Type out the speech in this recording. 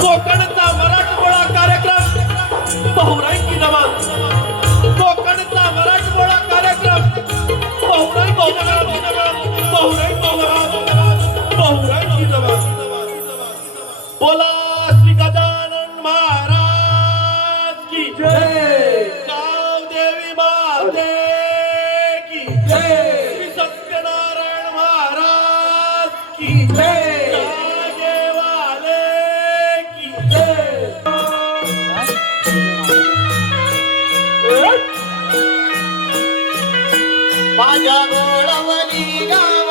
कोकणचा मराठमोळा कार्यक्रम. बहुराईची जमा कोकणचा मराठमोळा कार्यक्रम. बहुराई बहुराय बहुराई बहुराईची जमा बोला श्री गजानन महाराज की जय. गाव देवी माते की जय. श्री सत्यनारायण महाराज की जय. Vaya, no la venida.